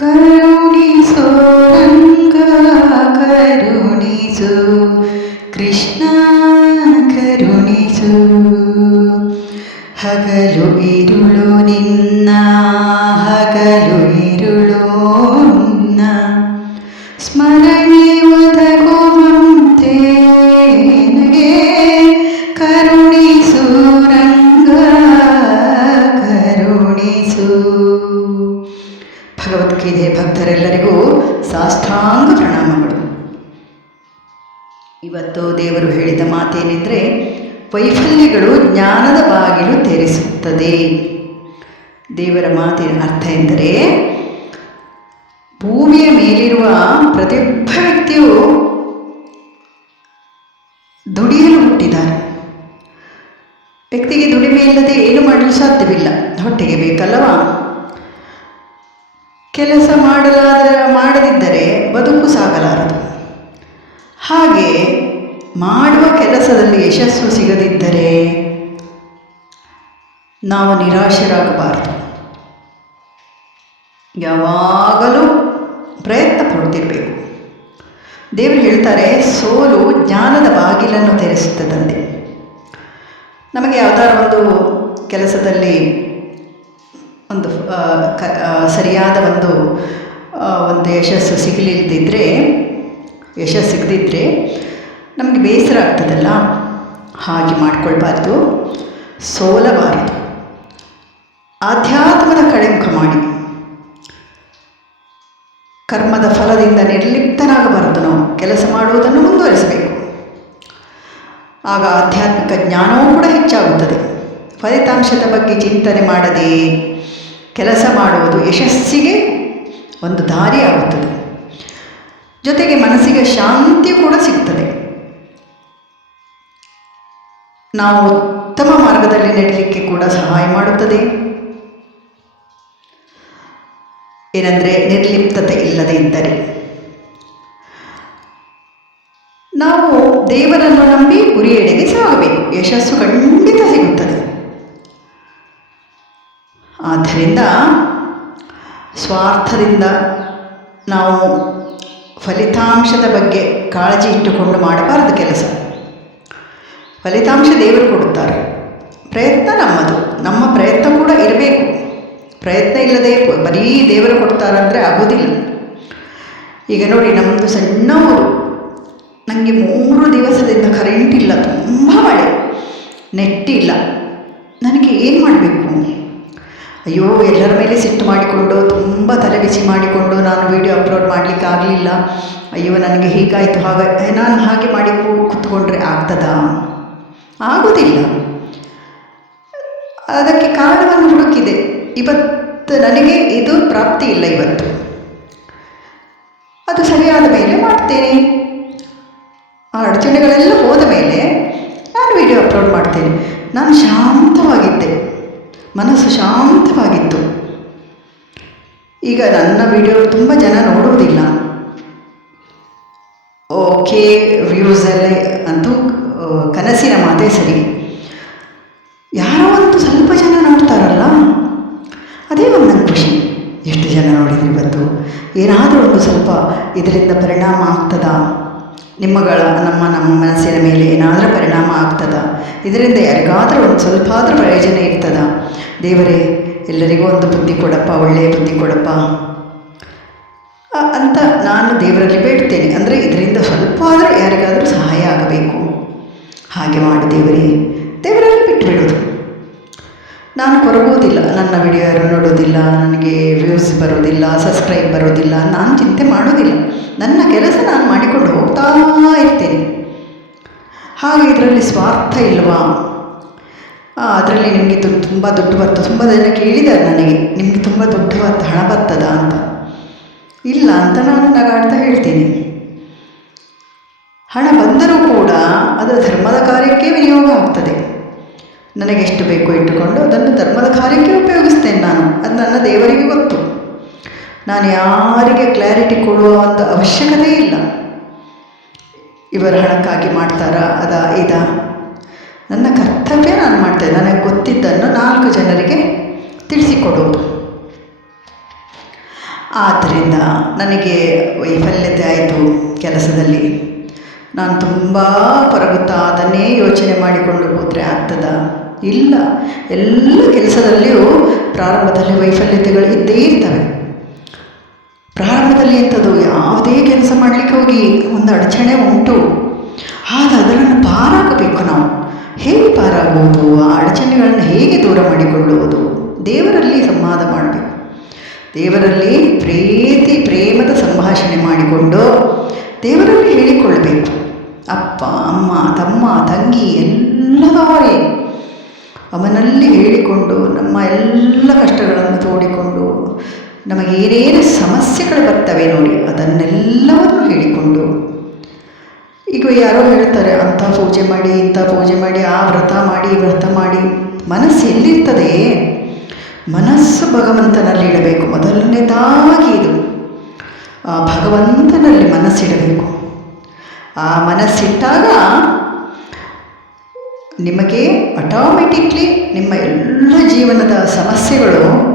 在有你侧 ದೇವರು ಹೇಳಿದ ಮಾತೇನೆಂದರೆ, ವೈಫಲ್ಯಗಳು ಜ್ಞಾನದ ಬಾಗಿಲು ತೆರೆಸುತ್ತದೆ. ದೇವರ ಮಾತಿನ ಅರ್ಥ ಎಂದರೆ, ಭೂಮಿಯ ಮೇಲಿರುವ ಪ್ರತಿಯೊಬ್ಬ ವ್ಯಕ್ತಿಯು ದುಡಿಯಲು ಹುಟ್ಟಿದ್ದಾರೆ. ವ್ಯಕ್ತಿಗೆ ದುಡಿಮೆ ಇಲ್ಲದೆ ಏನು ಮಾಡಲು ಸಾಧ್ಯವಿಲ್ಲ. ಹೊಟ್ಟೆಗೆ ಬೇಕಲ್ಲವಾ? ಕೆಲಸ ಮಾಡಲಾದ ಮಾಡದಿದ್ದರೆ ಮಾಡುವ ಕೆಲಸದಲ್ಲಿ ಯಶಸ್ಸು ಸಿಗದಿದ್ದರೆ ನಾವು ನಿರಾಶರಾಗಬಾರದು. ಯಾವಾಗಲೂ ಪ್ರಯತ್ನ ಪಡುತ್ತಿರಬೇಕು. ದೇವರು ಹೇಳ್ತಾರೆ, ಸೋಲು ಜ್ಞಾನದ ಬಾಗಿಲನ್ನು ತೆರೆಸುತ್ತದಂತೆ ನಮಗೆ ಯಾವ್ದಾರ ಒಂದು ಕೆಲಸದಲ್ಲಿ ಒಂದು ಕ ಸರಿಯಾದ ಒಂದು ಒಂದು ಯಶಸ್ಸು ಸಿಗಲಿಲ್ಲದಿದ್ದರೆ ಯಶಸ್ಸು ಸಿಗದಿದ್ದರೆ ನಮಗೆ ಬೇಸರ ಆಗ್ತದಲ್ಲ? ಹಾಗೆ ಮಾಡಿಕೊಳ್ಬಾರ್ದು. ಸೋಲಬಾರದು. ಆಧ್ಯಾತ್ಮದ ಕಡೆ ಮುಖ ಮಾಡಿ. ಕರ್ಮದ ಫಲದಿಂದ ನಿರ್ಲಿಪ್ತನಾಗಬಾರದು ನಾವು. ಕೆಲಸ ಮಾಡುವುದನ್ನು ಮುಂದುವರಿಸಬೇಕು. ಆಗ ಆಧ್ಯಾತ್ಮಿಕ ಜ್ಞಾನವೂ ಕೂಡ ಹೆಚ್ಚಾಗುತ್ತದೆ. ಫಲಿತಾಂಶದ ಬಗ್ಗೆ ಚಿಂತನೆ ಮಾಡದೆ ಕೆಲಸ ಮಾಡುವುದು ಯಶಸ್ಸಿಗೆ ಒಂದು ದಾರಿಯಾಗುತ್ತದೆ. ಜೊತೆಗೆ ಮನಸ್ಸಿಗೆ ಶಾಂತಿ ನಾವು ಉತ್ತಮ ಮಾರ್ಗದಲ್ಲಿ ನಡೀಲಿಕ್ಕೆ ಕೂಡ ಸಹಾಯ ಮಾಡುತ್ತದೆ. ಏನಂದರೆ ನಿರ್ಲಿಪ್ತತೆ ಇಲ್ಲದೆ ಇದ್ದರೆ. ನಾವು ದೇವರನ್ನು ನಂಬಿ ಗುರಿಯೆಡೆಗೆ ಸಾಗಬೇಕು. ಯಶಸ್ಸು ಖಂಡಿತ ಸಿಗುತ್ತದೆ. ಆದ್ದರಿಂದ ಸ್ವಾರ್ಥದಿಂದ ನಾವು ಫಲಿತಾಂಶದ ಬಗ್ಗೆ ಕಾಳಜಿ ಇಟ್ಟುಕೊಂಡು ಮಾಡಬಾರದು ಕೆಲಸ. ಫಲಿತಾಂಶ ದೇವರು ಕೊಡುತ್ತಾರೆ. ಪ್ರಯತ್ನ ನಮ್ಮದು. ನಮ್ಮ ಪ್ರಯತ್ನ ಕೂಡ ಇರಬೇಕು. ಪ್ರಯತ್ನ ಇಲ್ಲದೆ ಬರೀ ದೇವರು ಕೊಡ್ತಾರಂದರೆ ಆಗೋದಿಲ್ಲ. ಈಗ ನೋಡಿ ನಮ್ಮದು ಸಣ್ಣ ಊರು. ನನಗೆ ಮೂರು ದಿವಸದಿಂದ ಕರೆಂಟ್ ಇಲ್ಲ, ತುಂಬ ಮಳೆ. ನೆಟ್ಟಿಲ್ಲ ನನಗೆ ಏನು ಮಾಡಬೇಕು? ಅಯ್ಯೋ, ಎಲ್ಲರ ಮೇಲೆ ಸಿಟ್ಟು ಮಾಡಿಕೊಂಡು, ತುಂಬ ತಲೆ ಬಿಸಿ ಮಾಡಿಕೊಂಡು ನಾನು ವಿಡಿಯೋ ಅಪ್ಲೋಡ್ ಮಾಡಲಿಕ್ಕೆ ಆಗಲಿಲ್ಲ. ಅಯ್ಯೋ, ನನಗೆ ಹೀಗಾಯಿತು. ಹಾಗೆ ನಾನು ಹಾಗೆ ಮಾಡಿ ಕೂತ್ಕೊಂಡ್ರೆ ಆಗ್ತದಾ? ಆಗೋದಿಲ್ಲ. ಅದಕ್ಕೆ ಕಾರಣವನ್ನು ಹುಡುಕಿದೆ. ಇವತ್ತು ನನಗೆ ಇದು ಪ್ರಾಪ್ತಿ ಇಲ್ಲ ಇವತ್ತು. ಅದು ಸರಿಯಾದ ಮೇಲೆ ಮಾಡ್ತೇನೆ. ಆ ಅಡಚಣೆಗಳೆಲ್ಲ ಹೋದ ಮೇಲೆ ನಾನು ವಿಡಿಯೋ ಅಪ್ಲೋಡ್ ಮಾಡ್ತೇನೆ. ನಾನು ಶಾಂತವಾಗಿದ್ದೆ. ಮನಸ್ಸು ಶಾಂತವಾಗಿತ್ತು. ಈಗ ನನ್ನ ವಿಡಿಯೋ ತುಂಬ ಜನ ನೋಡುವುದಿಲ್ಲ. ಓಕೆ ವ್ಯೂಸಲ್ಲೇ ಮಾತೇ ಸರಿ. ಯಾರೋ ಒಂದು ಸ್ವಲ್ಪ ಜನ ನೋಡ್ತಾರಲ್ಲ? ಅದೇ ಒಂದು ನನ್ನ ಖುಷಿ ಎಷ್ಟು ಜನ ನೋಡಿದ್ರಿ ಇವತ್ತು? ಏನಾದರೂ ಒಂದು ಸ್ವಲ್ಪ ಇದರಿಂದ ಪರಿಣಾಮ ಆಗ್ತದಾ? ನಿಮ್ಮಗಳ, ನಮ್ಮ ನಮ್ಮ ಮನಸ್ಸಿನ ಮೇಲೆ ಏನಾದರೂ ಪರಿಣಾಮ ಆಗ್ತದ? ಇದರಿಂದ ಯಾರಿಗಾದರೂ ಒಂದು ಸ್ವಲ್ಪ ಆದರೂ ಪ್ರಯೋಜನ ಇರ್ತದ? ದೇವರೇ, ಎಲ್ಲರಿಗೂ ಒಂದು ಬುದ್ಧಿ ಕೊಡಪ್ಪ, ಒಳ್ಳೆಯ ಬುದ್ಧಿ ಕೊಡಪ್ಪ. ಅಂತ ನಾನು ದೇವರಲ್ಲಿ ಬೇಡ್ತೇನೆ ಅಂದರೆ ಇದರಿಂದ ಸ್ವಲ್ಪ ಆದರೂ ಯಾರಿಗಾದರೂ ಸಹಾಯ ಆಗಬೇಕು. ಹಾಗೆ ಮಾಡು ದೇವರೇ. ದೇವರಲ್ಲಿ ಬಿಟ್ಟು ಬಿಡೋದು. ನಾನು ಕೊರಗುವುದಿಲ್ಲ, ನನ್ನ ವಿಡಿಯೋ ಯಾರು ನೋಡೋದಿಲ್ಲ ನನಗೆ ವ್ಯೂಸ್ ಬರೋದಿಲ್ಲ ಸಬ್ಸ್ಕ್ರೈಬ್ ಬರೋದಿಲ್ಲ ನಾನು ಚಿಂತೆ ಮಾಡೋದಿಲ್ಲ ನನ್ನ ಕೆಲಸ ನಾನು ಮಾಡಿಕೊಂಡು ಹೋಗ್ತಾ ಇರ್ತೇನೆ. ಹಾಗೆ ಇದರಲ್ಲಿ ಸ್ವಾರ್ಥ ಇಲ್ವಾ? ಅದರಲ್ಲಿ ನಿಮಗೆ ತುಂಬ ದುಡ್ಡು ಬರ್ತದೆ. ತುಂಬ ಜನ ಕೇಳಿದ್ದಾರೆ ನನಗೆ, ನಿಮಗೆ ತುಂಬ ದುಡ್ಡು ಬರ್ತದೆ, ಹಣ ಬರ್ತದ ಅಂತ. ಇಲ್ಲ ಅಂತ ನಾನು ನಗಾಡ್ತಾ ಹೇಳ್ತೀನಿ. ಹಣ ಬಂದರೂ ಕೂಡ ಅದು ಧರ್ಮದ ಕಾರ್ಯಕ್ಕೆ ವಿನಿಯೋಗ ಆಗ್ತದೆ. ನನಗೆ ಎಷ್ಟು ಬೇಕು ಇಟ್ಟುಕೊಂಡು ಅದನ್ನು ಧರ್ಮದ ಕಾರ್ಯಕ್ಕೆ ಉಪಯೋಗಿಸ್ತೇನೆ ನಾನು. ಅದು ನನ್ನ ದೇವರಿಗೆ ಗೊತ್ತು. ನಾನು ಯಾರಿಗೆ ಕ್ಲಾರಿಟಿ ಕೊಡುವ ಒಂದು ಅವಶ್ಯಕತೆ ಇಲ್ಲ. ಇವರ ಹಣಕ್ಕಾಗಿ ಮಾಡ್ತಾರಾ? ಅದ, ಇದ? ನನ್ನ ಕರ್ತವ್ಯ ನಾನು ಮಾಡ್ತೇನೆ. ನನಗೆ ಗೊತ್ತಿದ್ದನ್ನು ನಾಲ್ಕು ಜನರಿಗೆ ತಿಳಿಸಿಕೊಡುವುದು. ಆದ್ದರಿಂದ ನನಗೆ ವೈಫಲ್ಯತೆ ಆಯಿತು ಕೆಲಸದಲ್ಲಿ. ನಾನು ತುಂಬ ಕೊರಗುತ್ತಾ ಅದನ್ನೇ ಯೋಚನೆ ಮಾಡಿಕೊಂಡು ಹೋದರೆ ಆಗ್ತದ? ಇಲ್ಲ. ಎಲ್ಲ ಕೆಲಸದಲ್ಲಿಯೂ ಪ್ರಾರಂಭದಲ್ಲಿ ವೈಫಲ್ಯತೆಗಳು ಇದ್ದೇ ಇರ್ತವೆ. ಪ್ರಾರಂಭದಲ್ಲಿ ಎಂಥದ್ದು ಯಾವುದೇ ಕೆಲಸ ಮಾಡಲಿಕ್ಕೆ ಹೋಗಿ ಒಂದು ಅಡಚಣೆ ಉಂಟು. ಆದರೆ ಅದನ್ನು ಪಾರಾಗಬೇಕು ನಾವು. ಹೇಗೆ ಪಾರಾಗುವುದು? ಆ ಅಡಚಣೆಗಳನ್ನು ಹೇಗೆ ದೂರ ಮಾಡಿಕೊಳ್ಳುವುದು? ದೇವರಲ್ಲಿ ಸಂವಾದ ಮಾಡಬೇಕು. ದೇವರಲ್ಲಿ ಪ್ರೀತಿ, ಪ್ರೇಮದ ಸಂಭಾಷಣೆ ಮಾಡಿಕೊಂಡು ದೇವರಲ್ಲಿ ಹೇಳಿಕೊಳ್ಳಬೇಕು. ಅಪ್ಪ, ಅಮ್ಮ, ತಮ್ಮ, ತಂಗಿ ಎಲ್ಲದವರೇ ಅವನಲ್ಲಿ ಹೇಳಿಕೊಂಡು ನಮ್ಮ ಎಲ್ಲ ಕಷ್ಟಗಳನ್ನು ತೋಡಿಕೊಂಡು ನಮಗೇನೇನು ಸಮಸ್ಯೆಗಳು ಬರ್ತವೆ ನೋಡಿ ಅದನ್ನೆಲ್ಲವನ್ನು ಹೇಳಿಕೊಂಡು ಈಗ ಯಾರೋ ಹೇಳ್ತಾರೆ, ಅಂಥ ಪೂಜೆ ಮಾಡಿ, ಇಂಥ ಪೂಜೆ ಮಾಡಿ, ಆ ವ್ರತ ಮಾಡಿ ವ್ರತ ಮಾಡಿ. ಮನಸ್ಸು ಎಲ್ಲಿರ್ತದೆ? ಮನಸ್ಸು ಭಗವಂತನಲ್ಲಿ ಇಡಬೇಕು. ಮೊದಲನೇದಾಗಿ ಇದು. ಆ ಭಗವಂತನಲ್ಲಿ ಮನಸ್ಸಿಡಬೇಕು. ಆ ಮನಸ್ಸಿಟ್ಟಾಗ ನಿಮಗೆ ಆಟೋಮೆಟಿಕ್ಲಿ ನಿಮ್ಮ ಎಲ್ಲ ಜೀವನದ ಸಮಸ್ಯೆಗಳು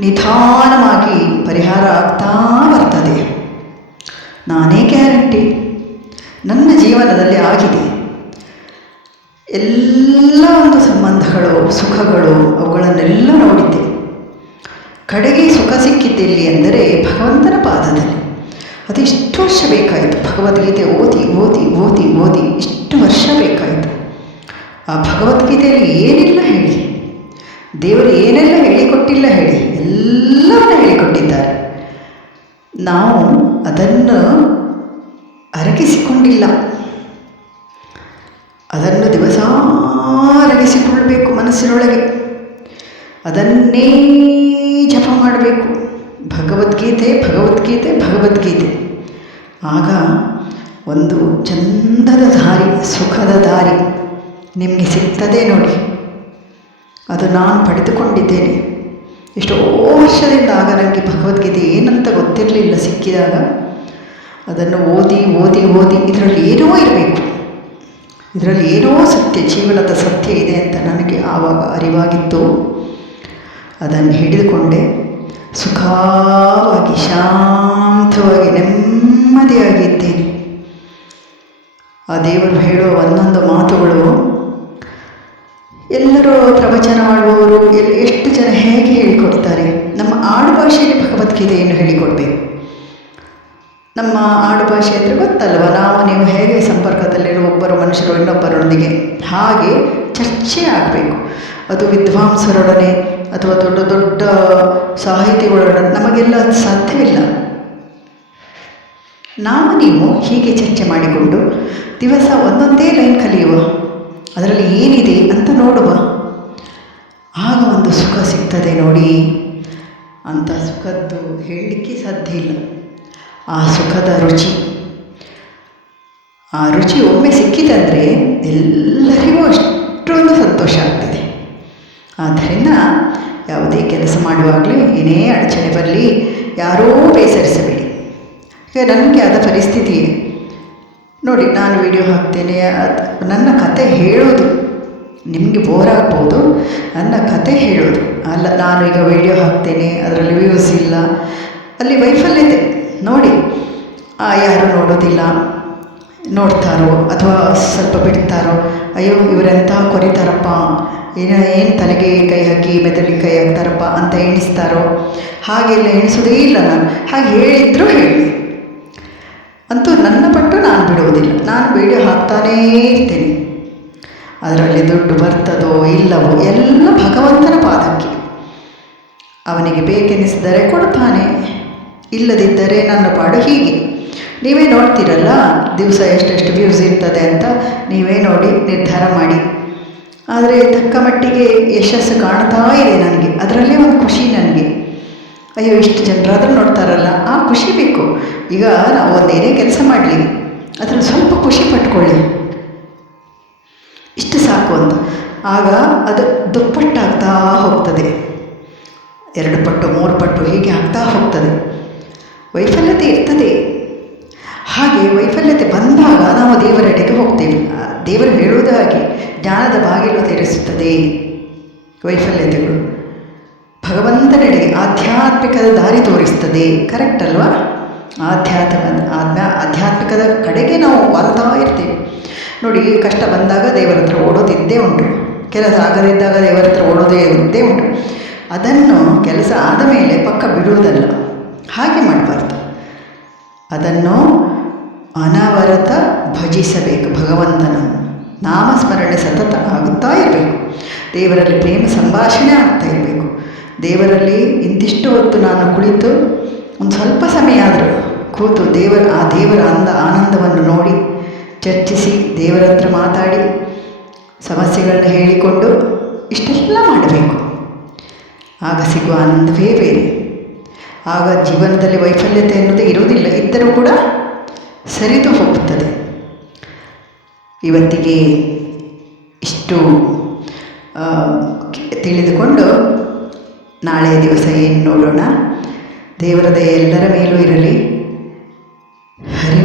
ನಿಧಾನವಾಗಿ ಪರಿಹಾರ ಆಗ್ತಾ ಬರ್ತದೆ. ನಾನೇ ಗ್ಯಾರಂಟಿ. ನನ್ನ ಜೀವನದಲ್ಲಿ ಆಗಿದೆ. ಎಲ್ಲ ಒಂದು ಸಂಬಂಧಗಳು, ಸುಖಗಳು, ಅವುಗಳನ್ನೆಲ್ಲ ನೋಡಿದ್ದೆ. ಕಡೆಗೆ ಸುಖ ಸಿಕ್ಕಿದ್ದೆಲ್ಲಿ ಎಂದರೆ ಭಗವಂತನ ಪಾದದಲ್ಲಿ. ಅದು ಇಷ್ಟು ವರ್ಷ ಬೇಕಾಯಿತು. ಭಗವದ್ಗೀತೆ ಓದಿ ಓದಿ ಓದಿ ಓದಿ ಇಷ್ಟು ವರ್ಷ ಬೇಕಾಯಿತು. ಆ ಭಗವದ್ಗೀತೆಯಲ್ಲಿ ಏನಿಲ್ಲ ಹೇಳಿ. ದೇವರು ಏನೆಲ್ಲ ಹೇಳಿಕೊಟ್ಟಿಲ್ಲ ಹೇಳಿ. ಎಲ್ಲವನ್ನ ಹೇಳಿಕೊಟ್ಟಿದ್ದಾರೆ. ನಾವು ಅದನ್ನು ಅರಗಿಸಿಕೊಂಡಿಲ್ಲ. ಅದನ್ನು ದಿವಸ ಅರಗಿಸಿಕೊಳ್ಬೇಕು ಮನಸ್ಸಿನೊಳಗೆ. ಅದನ್ನೇ ಜಪ ಮಾಡಬೇಕು. ಭಗವದ್ಗೀತೆ ಭಗವದ್ಗೀತೆ ಭಗವದ್ಗೀತೆ. ಆಗ ಒಂದು ಚಂದದ ದಾರಿ, ಸುಖದ ದಾರಿ ನಿಮಗೆ ಸಿಗ್ತದೆ ನೋಡಿ. ಅದು ನಾನು ಪಡೆದುಕೊಂಡಿದ್ದೇನೆ. ಎಷ್ಟೋ ವರ್ಷದಿಂದ ಆಗ ನನಗೆ ಭಗವದ್ಗೀತೆ ಏನಂತ ಗೊತ್ತಿರಲಿಲ್ಲ ಸಿಕ್ಕಿದಾಗ. ಅದನ್ನು ಓದಿ ಓದಿ ಓದಿ ಇದರಲ್ಲಿ ಏನೋ ಇರಬೇಕು. ಇದರಲ್ಲಿ ಏನೋ ಸತ್ಯ, ಜೀವನದ ಸತ್ಯ ಇದೆ ಅಂತ ನನಗೆ ಆವಾಗ ಅರಿವಾಗಿತ್ತು. ಅದನ್ನು ಹಿಡಿದುಕೊಂಡೆ. ಸುಖವಾಗಿ, ಶಾಂತವಾಗಿ ನೆಮ್ಮದಿಯಾಗಿದ್ದೇನೆ ಆ ದೇವರು ಹೇಳುವ ಒಂದೊಂದು ಮಾತುಗಳು, ಎಲ್ಲರೂ ಪ್ರವಚನ ಮಾಡುವವರು ಎಲ್ಲಿ ಎಷ್ಟು ಜನ ಹೇಗೆ ಹೇಳಿಕೊಡ್ತಾರೆ? ನಮ್ಮ ಆಡು ಭಾಷೆಯಲ್ಲಿ ಭಗವದ್ಗೀತೆಯನ್ನು ಹೇಳಿಕೊಡ್ಬೇಕು? ನಮ್ಮ ಆಡು ಭಾಷೆ ಅಂದರೆ ಗೊತ್ತಲ್ವ? ನಾವು, ನೀವು ಹೇಗೆ ಸಂಪರ್ಕದಲ್ಲಿರುವ ಒಬ್ಬರು ಮನುಷ್ಯರು ಇನ್ನೊಬ್ಬರೊಂದಿಗೆ, ಹಾಗೆ ಚರ್ಚೆ ಆಗಬೇಕು. ಅದು ವಿದ್ವಾಂಸರೊಡನೆ ಅಥವಾ ದೊಡ್ಡ ದೊಡ್ಡ ಸಾಹಿತಿಗಳೊಡನೆ ನಮಗೆಲ್ಲ ಸಾಧ್ಯವಿಲ್ಲ. ನಾವು ನೀವು ಹೀಗೆ ಚರ್ಚೆ ಮಾಡಿಕೊಂಡು ದಿವಸ ಒಂದೊಂದೇ ಲೈನ್ ಕಲಿಯುವ. ಅದರಲ್ಲಿ ಏನಿದೆ ಅಂತ ನೋಡುವ. ಆಗ ಒಂದು ಸುಖ ಸಿಗ್ತದೆ ನೋಡಿ. ಅಂತ ಸುಖದ್ದು ಹೇಳಲಿಕ್ಕೆ ಸಾಧ್ಯ ಇಲ್ಲ. ಆ ಸುಖದ ರುಚಿ. ಆ ರುಚಿ ಒಮ್ಮೆ ಸಿಕ್ಕಿದಂದರೆ ಎಲ್ಲರಿಗೂ ಅಷ್ಟೊಂದು ಸಂತೋಷ ಆಗ್ತದೆ. ಆದ್ದರಿಂದ ಯಾವುದೇ ಕೆಲಸ ಮಾಡುವಾಗಲೇ ಏನೇ ಅಡಚಣೆ ಬರಲಿ, ಯಾರೂ ಬೇಸರಿಸಬೇಡಿ. ಈಗ ನನಗೆ ಆದ ಪರಿಸ್ಥಿತಿ. ನೋಡಿ, ನಾನು ವಿಡಿಯೋ ಹಾಕ್ತೇನೆ. ನನ್ನ ಕತೆ ಹೇಳೋದು. ನಿಮಗೆ ಬೋರ್ ಆಗ್ಬೋದು. ನನ್ನ ಕತೆ ಹೇಳೋದು. ಅಲ್ಲ, ನಾನು ಈಗ ವಿಡಿಯೋ ಹಾಕ್ತೇನೆ. ಅದರಲ್ಲಿ ವ್ಯೂಸ್ ಇಲ್ಲ. ಅಲ್ಲಿ ವೈಫಲ್ಯತೆ ನೋಡಿ ಯಾರು ನೋಡೋದಿಲ್ಲ. ನೋಡ್ತಾರೋ ಅಥವಾ ಸ್ವಲ್ಪ ಬಿಡ್ತಾರೋ. ಅಯ್ಯೋ ಇವರೆಂಥ ಕೊರಿತಾರಪ್ಪ. ಏನ, ಏನು ತಲೆಗೆ ಕೈ ಹಾಕಿ ಮೆದುಳಿಗೆ ಕೈ ಹಾಕ್ತಾರಪ್ಪ ಅಂತ ಎಣಿಸ್ತಾರೋ. ಹಾಗೆಲ್ಲ ಎಣಿಸೋದೇ ಇಲ್ಲ ನಾನು. ಹಾಗೆ ಹೇಳಿದ್ರು ಹೇಳಿ. ಅಂತೂ ನನ್ನ ಪಟ್ಟು ನಾನು ಬಿಡುವುದಿಲ್ಲ. ನಾನು ವೀಡಿಯೋ ಹಾಕ್ತಾನೇ ಇರ್ತೇನೆ. ಅದರಲ್ಲಿ ದುಡ್ಡು ಬರ್ತದೋ ಇಲ್ಲವೋ ಎಲ್ಲ ಭಗವಂತನ ಪಾದಕ್ಕೆ. ಅವನಿಗೆ ಬೇಕೆನಿಸಿದರೆ ಕೊಡ್ತಾನೆ ಇಲ್ಲದಿದ್ದರೆ ನನ್ನ ಪಾಡು ಹೀಗೆ. ನೀವೇ ನೋಡ್ತೀರಲ್ಲ, ದಿವಸ ಎಷ್ಟೆಷ್ಟು ವ್ಯೂಸ್ ಇರ್ತದೆ ಅಂತ. ನೀವೇ ನೋಡಿ, ನಿರ್ಧಾರ ಮಾಡಿ. ಆದರೆ ತಕ್ಕ ಮಟ್ಟಿಗೆ ಯಶಸ್ಸು ಕಾಣ್ತಾ ಇದೆ ನನಗೆ. ಅದರಲ್ಲೇ ಒಂದು ಖುಷಿ ನನಗೆ. ಅಯ್ಯೋ, ಇಷ್ಟು ಜನರಾದರೂ ನೋಡ್ತಾರಲ್ಲ, ಆ ಖುಷಿ ಬೇಕು. ಈಗ ನಾವು ಒಂದೇನೇ ಕೆಲಸ ಮಾಡಲಿ, ಅದರಲ್ಲಿ ಸ್ವಲ್ಪ ಖುಷಿ ಪಟ್ಕೊಳ್ಳಿ. ಇಷ್ಟು ಸಾಕು ಅಂತ. ಆಗ ಅದು ದುಪ್ಪಟ್ಟಾಗ್ತಾ ಹೋಗ್ತದೆ. ಎರಡು ಪಟ್ಟು, ಮೂರು ಪಟ್ಟು, ಹೀಗೆ ಆಗ್ತಾ ಹೋಗ್ತದೆ. ವೈಫಲ್ಯತೆ ಇರ್ತದೆ. ಹಾಗೆ ವೈಫಲ್ಯತೆ ಬಂದಾಗ ನಾವು ದೇವರೆಡೆಗೆ ಹೋಗ್ತೇವೆ. ದೇವರು ಹೇಳುವುದಾಗಿ ಜ್ಞಾನದ ಬಾಗಿಲು ತೆರೆಸುತ್ತದೆ ವೈಫಲ್ಯತೆಗಳು. ಭಗವಂತನೆಡೆಗೆ ಆಧ್ಯಾತ್ಮ ಆಧ್ಯಾತ್ಮಿಕದ ದಾರಿ ತೋರಿಸ್ತದೆ ಕರೆಕ್ಟ್ ಅಲ್ವಾ? ಆಧ್ಯಾತ್ಮ ಆಧ್ಯ ಆಧ್ಯಾತ್ಮಿಕದ ಕಡೆಗೆ ನಾವು ಬರ್ತಾ ಇರ್ತೀವಿ. ನೋಡಿ, ಕಷ್ಟ ಬಂದಾಗ ದೇವರ ಹತ್ರ ಓಡೋದಿದ್ದೇ ಉಂಟು. ಕೆಲಸ ಆಗದಿದ್ದಾಗ ದೇವರ ಹತ್ರ ಓಡೋದೇ ಇದ್ದೇ ಉಂಟು. ಅದನ್ನು ಕೆಲಸ ಆದ ಮೇಲೆ ಪಕ್ಕ ಬಿಡುವುದಲ್ಲ. ಹಾಗೆ ಮಾಡಬಾರ್ದು. ಅದನ್ನು ಅನವರತ ಭಜಿಸಬೇಕು ಭಗವಂತನನ್ನು. ನಾಮಸ್ಮರಣೆ ಸತತ ಆಗುತ್ತಾ ಇರಬೇಕು. ದೇವರಲ್ಲಿ ಪ್ರೇಮ ಸಂಭಾಷಣೆ ಆಗ್ತಾ ಇರಬೇಕು. ದೇವರಲ್ಲಿ ಇಂತಿಷ್ಟು ಹೊತ್ತು ನಾನು ಕುಳಿತು ಒಂದು ಸ್ವಲ್ಪ ಸಮಯ ಆದರೂ ಕೂತು ದೇವರ, ಆ ದೇವರ ಅಂದ ಆನಂದವನ್ನು ನೋಡಿ ಚರ್ಚಿಸಿ ದೇವರ ಹತ್ರ ಮಾತಾಡಿ ಸಮಸ್ಯೆಗಳನ್ನ ಹೇಳಿಕೊಂಡು ಇಷ್ಟೆಲ್ಲ ಮಾಡಬೇಕು. ಆಗ ಸಿಗುವ ಆನಂದವೇ ಬೇರೆ. ಆಗ ಜೀವನದಲ್ಲಿ ವೈಫಲ್ಯತೆ ಅನ್ನೋದು ಇರುವುದಿಲ್ಲ, ಇದ್ದರೂ ಕೂಡ ಸರಿದು ಹೋಗುತ್ತದೆ. ಇವತ್ತಿಗೆ ಇಷ್ಟು ತಿಳಿದುಕೊಂಡು ನಾಳೆಯ ದಿವಸ ಏನು ನೋಡೋಣ? ದೇವರ ದಯೆ ಎಲ್ಲರ ಮೇಲೂ ಇರಲಿ. ಹರಿ